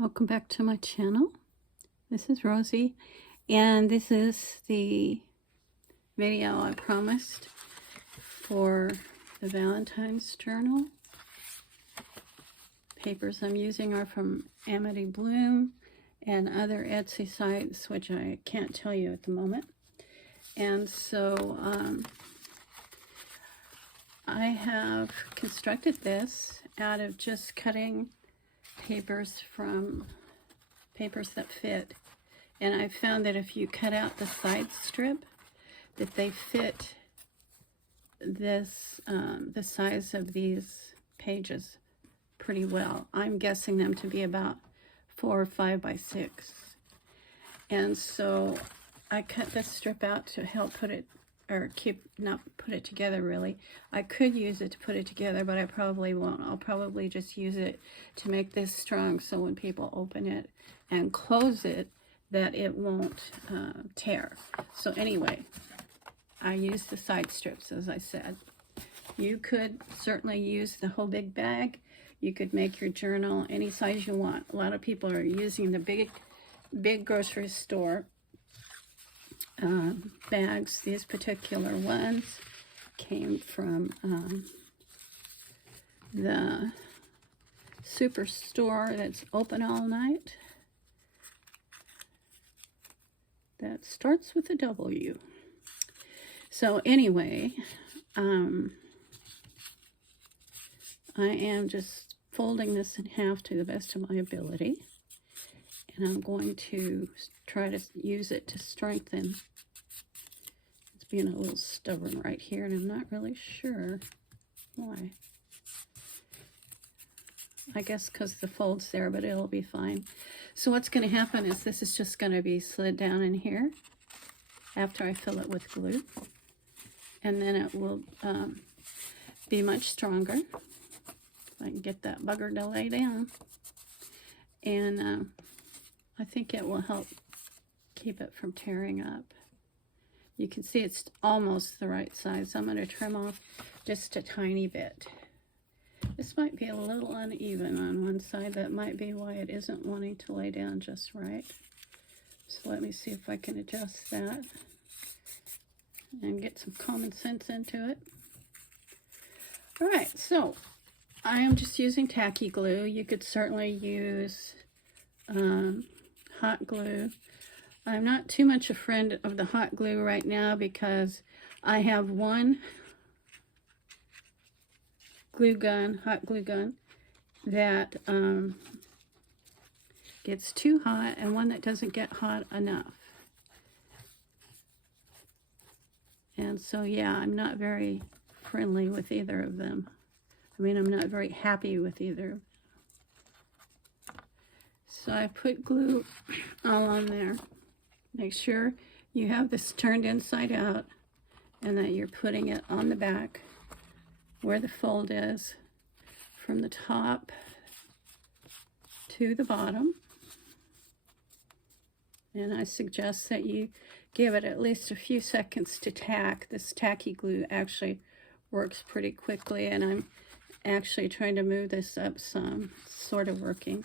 Welcome back to my channel. This is Rosie, and this is the video I promised for the Valentine's journal. Papers I'm using are from Amity Bloom and other Etsy sites, which I can't tell you at the moment. And so I have constructed this out of just cutting papers from papers that fit, and I found that if you cut out the side strip, that they fit this the size of these pages pretty well. I'm guessing them to be about 4 or 5 by 6, and so I cut this strip out to help put it, or not put it together really. I could use it to put it together, but I probably won't. I'll probably just use it to make this strong, so when people open it and close it, that it won't tear. So anyway, I use the side strips, as I said. You could certainly use the whole big bag. You could make your journal any size you want. A lot of people are using the big grocery store bags. These particular ones came from the superstore that's open all night. That starts with a W. So anyway, I am just folding this in half to the best of my ability, and I'm going to try to use it to strengthen. It's being a little stubborn right here, and I'm not really sure why. I guess because the fold's there, but it'll be fine. So what's going to happen is this is just going to be slid down in here after I fill it with glue, and then it will be much stronger. If I can get that bugger to lay down, and I think it will help keep it from tearing up. You can see it's almost the right size. I'm going to trim off just a tiny bit. This might be a little uneven on one side. That might be why it isn't wanting to lay down just right. So let me see if I can adjust that and get some common sense into it. All right, so I am just using tacky glue. You could certainly use hot glue. I'm not too much a friend of the hot glue right now because I have one hot glue gun that gets too hot, and one that doesn't get hot enough. And so yeah, I'm not very friendly with either of them. I mean, I'm not very happy with either. So I put glue all on there. Make sure you have this turned inside out and that you're putting it on the back where the fold is, from the top to the bottom. And I suggest that you give it at least a few seconds to tack. This tacky glue actually works pretty quickly, and I'm actually trying to move this up some. It's sort of working,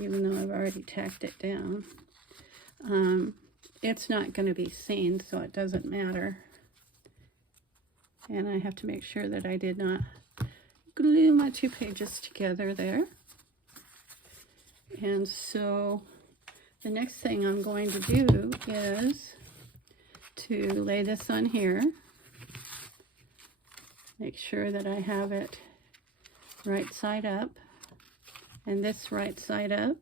even though I've already tacked it down. It's not going to be seen, so it doesn't matter. And I have to make sure that I did not glue my 2 pages together there. And so the next thing I'm going to do is to lay this on here. Make sure that I have it right side up, and this right side up.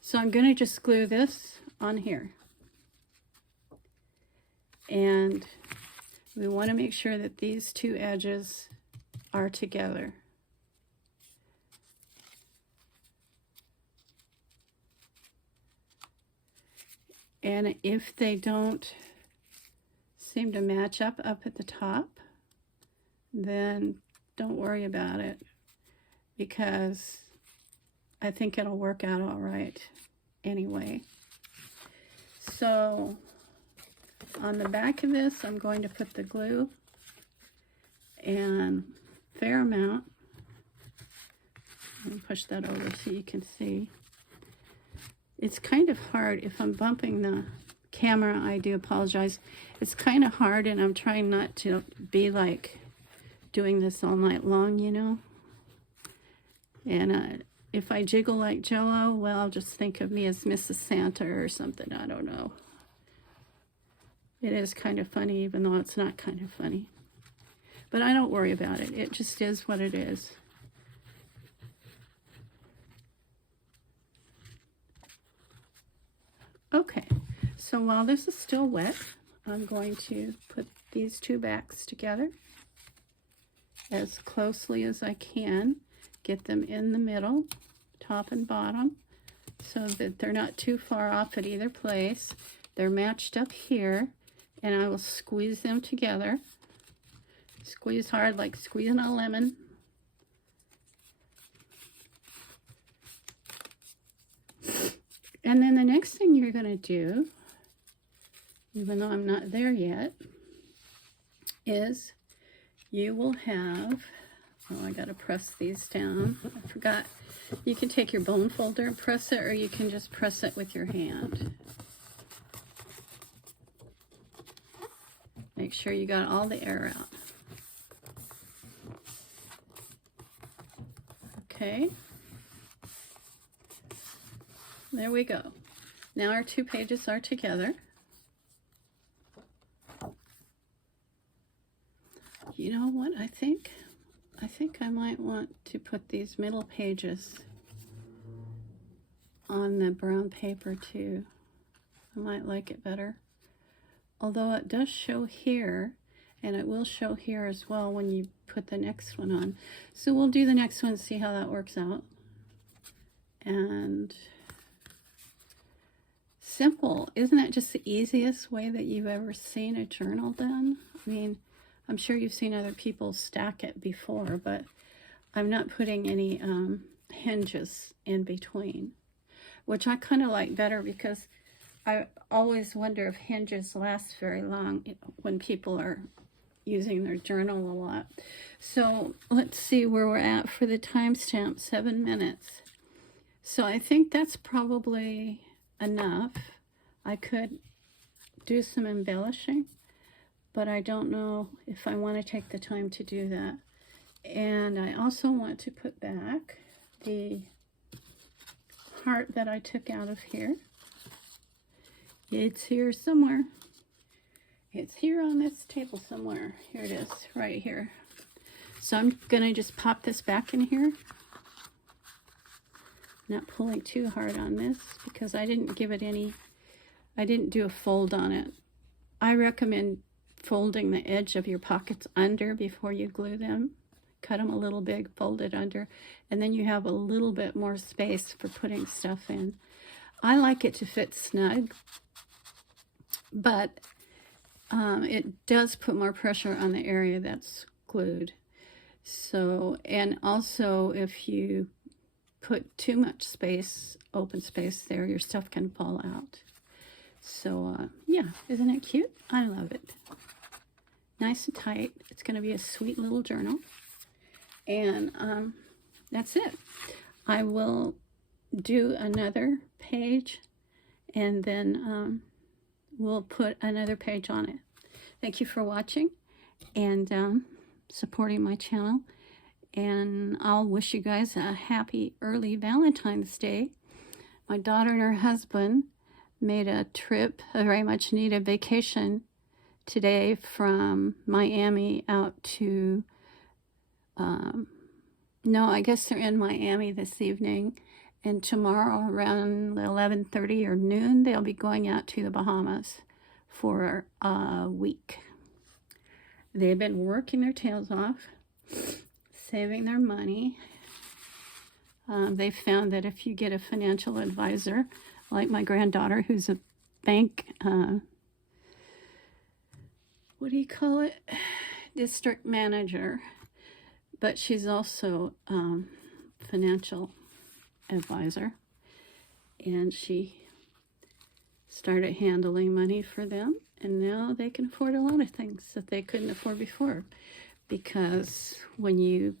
So I'm going to just glue this on here. And we want to make sure that these 2 edges are together. And if they don't seem to match up at the top, then don't worry about it, because I think it'll work out all right anyway. So on the back of this, I'm going to put the glue, and fair amount. Let me push that over so you can see. It's kind of hard. If I'm bumping the camera, I do apologize. It's kind of hard, and I'm trying not to be like doing this all night long, you know. And if I jiggle like Jello, well, just think of me as Mrs. Santa or something. I don't know. It is kind of funny, even though it's not kind of funny. But I don't worry about it. It just is what it is. Okay, so while this is still wet, I'm going to put these two backs together as closely as I can. Get them in the middle, top and bottom, so that they're not too far off at either place. They're matched up here, and I will squeeze them together. Squeeze hard like squeezing a lemon. And then the next thing you're going to do, even though I'm not there yet, is you will have, oh, I got to press these down. I forgot. You can take your bone folder and press it, or you can just press it with your hand. Make sure you got all the air out. Okay. There we go. Now our two pages are together. You know what I think? I think I might want to put these middle pages on the brown paper too. I might like it better. Although it does show here, and it will show here as well when you put the next one on. So we'll do the next one, see how that works out. And simple. Isn't that just the easiest way that you've ever seen a journal done? I mean, I'm sure you've seen other people stack it before, but I'm not putting any hinges in between, which I kind of like better, because I always wonder if hinges last very long when people are using their journal a lot. So let's see where we're at for the timestamp, 7 minutes. So I think that's probably enough. I could do some embellishing, but I don't know if I want to take the time to do that. And I also want to put back the heart that I took out of here. It's here somewhere. It's here on this table somewhere. Here it is, right here. So I'm gonna just pop this back in here. Not pulling too hard on this, because I didn't give it any, I didn't do a fold on it. I recommend folding the edge of your pockets under before you glue them. Cut them a little big, fold it under, and then you have a little bit more space for putting stuff in. I like it to fit snug, but it does put more pressure on the area that's glued. So, and also if you put too much space, open space there, your stuff can fall out. So yeah, isn't it cute? I love it. Nice and tight. It's going to be a sweet little journal. And that's it. I will do another page, and then we'll put another page on it. Thank you for watching and supporting my channel. And I'll wish you guys a happy early Valentine's Day. My daughter and her husband made a trip, a very much needed vacation today from Miami out to, no, I guess they're in Miami this evening. And tomorrow around 11:30 or noon, they'll be going out to the Bahamas for a week. They've been working their tails off, saving their money. They found that if you get a financial advisor, like my granddaughter, who's a bank, what do you call it? District manager, but she's also financial advisor, and she started handling money for them, and now they can afford a lot of things that they couldn't afford before, because when you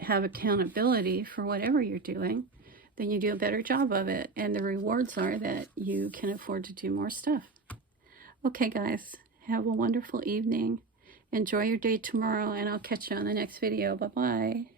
have accountability for whatever you're doing, then you do a better job of it. And the rewards are that you can afford to do more stuff. Okay, guys, have a wonderful evening. Enjoy your day tomorrow, and I'll catch you on the next video. Bye-bye.